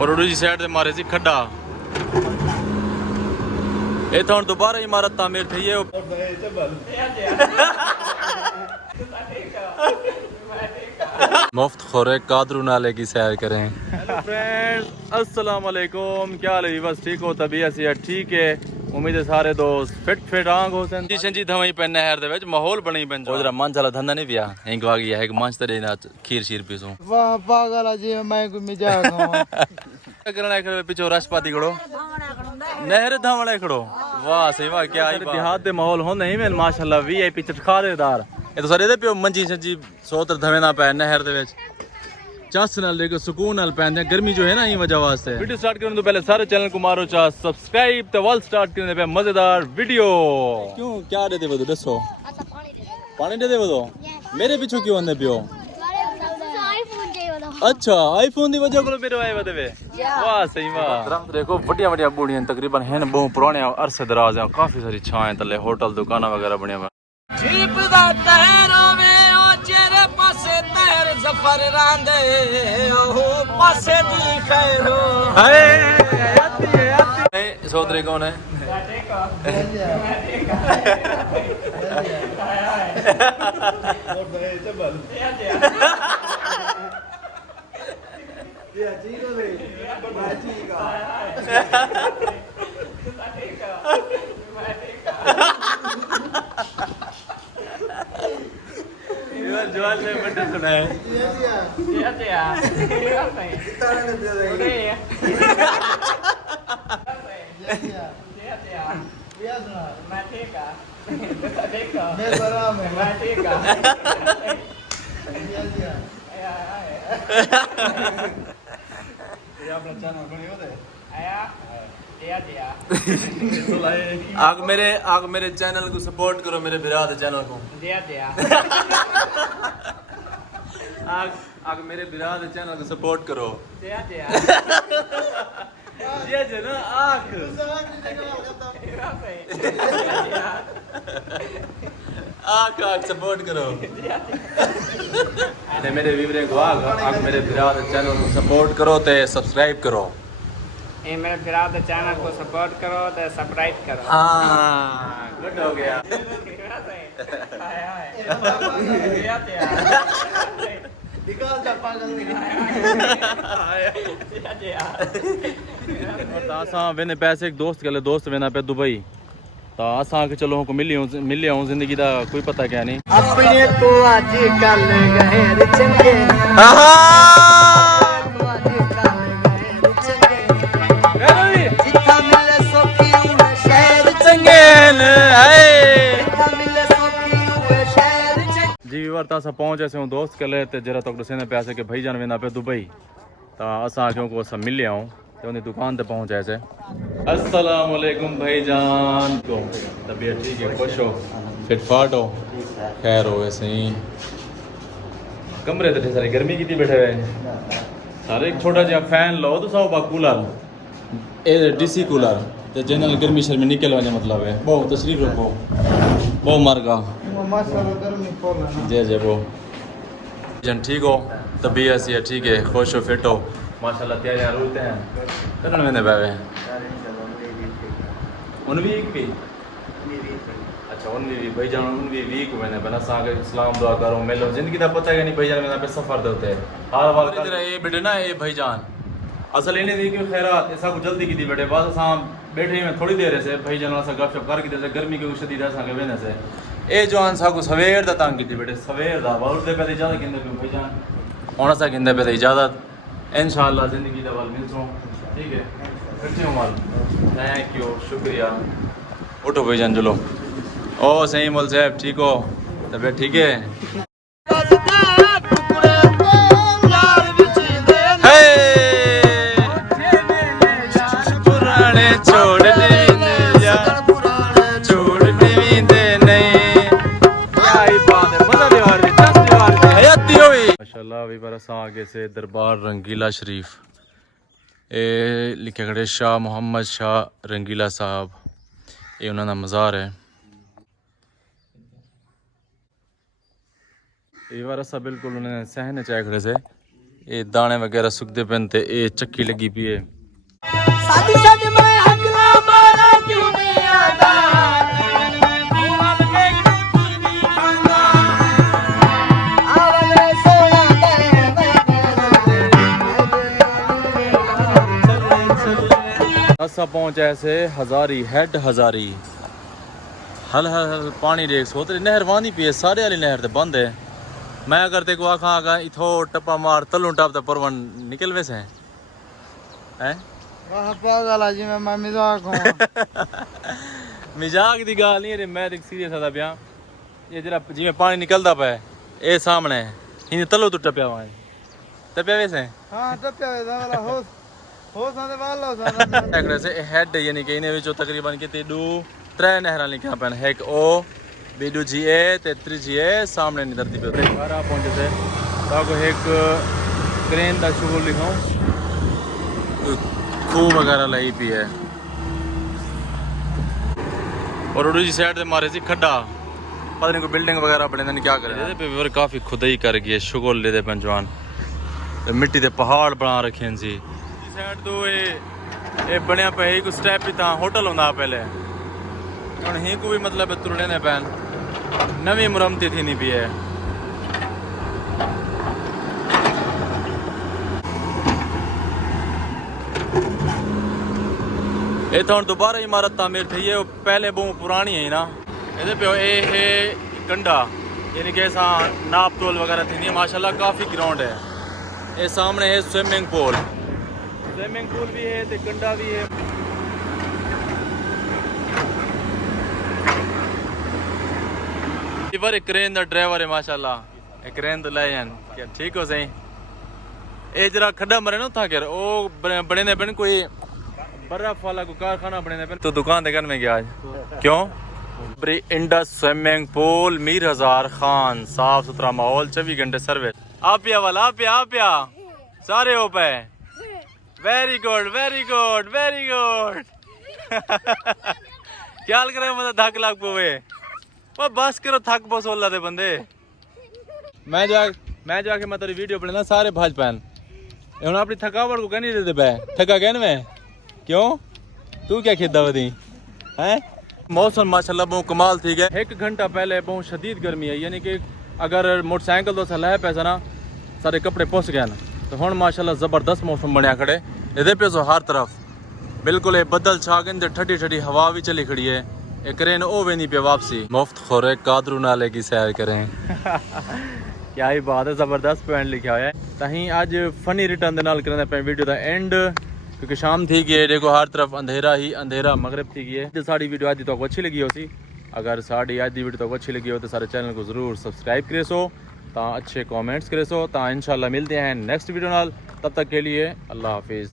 और उड़ी साइड से मारे सी खड्डा इतना हम दोबारा इमारत तामीर थी है मुफ्त खोरे कादरू नाले की सैर करें। हेलो फ्रेंड्स अस्सलाम वालेकुम, क्या हाल है? बस ठीक हो? तबीयत से ठीक है? उम्मीद है सारे दोस्त फिट आंग हो सन जी धवई पे नहर दे विच माहौल बनी बन जो जरा मन चला धंधा नहीं पिया एक आ गया एक मंच ते ना खीर शीर पीसो वाह पागल जी मैं को मजाक करना है पिछो राष्ट्रपति खड़ो नहर धावणे खड़ो वाह सही वाह क्या देहात दे माहौल हो नहीं मैं माशाल्लाह वीआईपी चटखारेदार ये तो सारे दे पियो मंजी सजी सोतर धवे ना पै नहर दे विच चस नाल लेके सुकून नाल पैंदे गर्मी जो है ना ये वजह वास्ते। वीडियो स्टार्ट करने तो पहले सारे चैनल को मारो चा सब्सक्राइब तो वल स्टार्ट करने पे मजेदार वीडियो क्यों क्या दे दे दसो पानी दे दे मेरे पीछे क्यों आंदे पियो? अच्छा आईफोन दी वजह को मेरे आए वदे वाह सही वाह। दरख्त देखो बढ़िया बढ़िया बूढ़ियां तकरीबन हैं बहुत पुराने अरसे दराज हैं काफी सारी छाएं तले होटल दुकान वगैरह बने हुए जीप दा तहरो में ओ चेरे पासे तहर जफर रांदे ओ पासे दी खैरो हाय आती सोदरे कौन है? जवान में बंदा सुना है मैं ठीक है मैं बराबर में मैं ठीक है अपना चैनल बनियो दे आया आग मेरे चैनल को सपोर्ट करो मेरे बिराद चैनल को आग मेरे बिराद चैनल को सपोर्ट करो ना आग आग सपोर्ट करो मेरे वीवरे को आग मेरे बिराद चैनल को सपोर्ट करो ते सब्सक्राइब करो ये मेरे बिराद चैनल को सपोर्ट करो तो सब्सक्राइब करो। हाँ गुड हो गया असां वेंदे पैसे एक दोस्त गले दोस्त वेंदा पे दुबई तो असां के चलो को मिले हूं जिंदगी दा कोई पता क्या नहीं अपने तो आज कल गहर चंगे जी वर्ता असां पहुंचे से दोस्त कले ते जरा तो दसेंदे पैसे के भाईजान वेंदा पे दुबई तो असां क्यों असां मिले आऊं ते उन दुकान ते पहुंचे से अस्सलाम वालेकुम भाईजान को तबीयत ठीक है खुश हो फिट फाट हो खैर हो वैसे ही कमरे ते सारी गर्मी की बैठे हुए सारे एक छोटा जिहा फैन लो तो सौ बा कूलर ए डीसी कूलर ते जनरल गर्मी शर्मी निकल वाले मतलब है बहुत तशरीफ रखो बहुत मार्गा जय जय वो जन ठीक हो तबीयत से ठीक है खुश हो फिट हो माशाल्लाह तैयारियां रोते हैं करने में बाबे उन भी अच्छा उन भी भाईजान उन भी वीक मैंने बना सागे इस्लाम दुआ करो मेलो जिंदगी दा पता है नहीं भाईजान में पे सफर दे होते हर बार इधर ये बेटे ना ये भाईजान असल इन्हें दी कि खैरात ऐसा को जल्दी की थी बेटे बस असां बैठे में थोड़ी देर से भाईजान सा गपशप कर के गर्मी की शदीद असां के वेने से ए जवान सा को सवेर दा तंग की बेटे सवेर दा बहुत दे पहले ज्यादा किंदे पे भाईजान होना सा किंदे पे इजाजत इंशाल्लाह जिंदगी दा वल मिलसो ठीक है करते हो माल थैंक यू शुक्रिया उठो भाईजान चलो ओ सही मोल साहब ठीक हो तबीयत ठीक है माशाल्लाह अभी बरस आगे से दरबार रंगीला शरीफ ये लिखे खड़े शाह मोहम्मद शाह रंगीला साहब ये उन्होंने मज़ार है। ये वाला सा बिल्कुल उन्हें सहने चाहे खड़े से ये दाने वगैरह सुखते पहनते ये चक्की लगी पी है। असा पहुंचा ऐसे हजारी हेड हजारी हल हल हल पानी देख सोत नहर वानी पी है सारे वाली नहर ते बंद है। मैं अगर तेको आखा आगा इथो टप्पा मार तलू टप ते परवन निकल वैसे हैं वाह पागल जी मैं मजाक हूं मजाक दी गाल नहीं है मैं ते सीरियस था पिया। ये जरा जिवें पानी निकलदा पे ए सामने इन तलो तो टप्या हुआ है टप्या वैसे हां टप्या वैसा वाला हो सादे वाला सादा एकड़े से हेड यानी कि इने विचो तकरीबन कितनी दो त्रै नहरां लिखा पेन एक ओ बीडू जी ए ते त्रीजी ए सामने नहीं धरती पे घर आ पहुंचे थे ताको एक क्रेन दा शुगर लिखाऊं खूह वगैरह लाई पी है और उड़ी जी साइड से मारे सी खड्डा पता नहीं कोई बिल्डिंग वगैरह बने नहीं क्या करे पे फिर काफी खुदाई कर गई है शुगर ले दे पंजवान मिट्टी दे पहाड़ बना रखे हैं जी साइड तो ये बनया पे ही कुछ स्टेप ही था होटल होना पहले और ही को भी मतलब तुरने ने पैन नवी मुरम्मती थी नहीं भी है। ये तो दोबारा इमारत तामीर थी ये पहले बहुत पुरानी है ना ये पे ये कंडा यानी कि ऐसा नाप तोल वगैरह थी नहीं माशाल्लाह काफ़ी ग्राउंड है। ये सामने है स्विमिंग पूल भी है ते कंडा भी है। इवर एक क्रेन दा ड्राइवर है माशाल्लाह एक क्रेन तो लायन क्या ठीक हो सही ए जरा खड्डा मरे ना था कर ओ बने ने बन कोई बर्फ वाला को कारखाना बने ने तो दुकान देखने में गया आज क्यों ब्री इंडस स्विमिंग पूल मीर हजार खान साफ सुथरा माहौल 24 घंटे सर्विस आप सारे हो पे वेरी गुड ख्याल करे मतलब धक लग पवे बस करो थक बस ओला दे बंदे मैं जाके मैं तेरी वीडियो बना सारे भाज पैन हुन अपनी थकावट को कहनी देते पे थका कहन में क्यों तू क्या खेदा वदी हैं मौसम माशाल्लाह बहुत कमाल थी गया। एक घंटा पहले बहुत शदीद गर्मी है यानी कि अगर मोटरसाइकिल तो सलाह पैसा ना सारे कपड़े पुस गए ना तो हुन माशाल्लाह जबरदस्त मौसम बनया खड़े ये पे तो हर तरफ बिल्कुल ये बदल छागन दे ठंडी ठंडी हवा भी चली खड़ी है एक क्रेन ओ वे नहीं पे वापसी मुफ्त खोरे कादरू नाले की सैर करें क्या ही बात है जबरदस्त पॉइंट लिखा हुआ है तहीं आज फनी रिटर्न दे नाल करने पे वीडियो दा एंड क्योंकि शाम थी गई है देखो हर तरफ अंधेरा ही अंधेरा मगरिब थी गई है जो साड़ी वीडियो आज तो अच्छी लगी हो सी अगर साड़ी आज दी वीडियो तो अच्छी लगी हो तो सारे चैनल को जरूर सब्सक्राइब करे सो ता अच्छे कमेंट्स करे सो ता इंशाल्लाह मिलते हैं नेक्स्ट वीडियो नाल तब तक के लिए अल्लाह हाफिज़।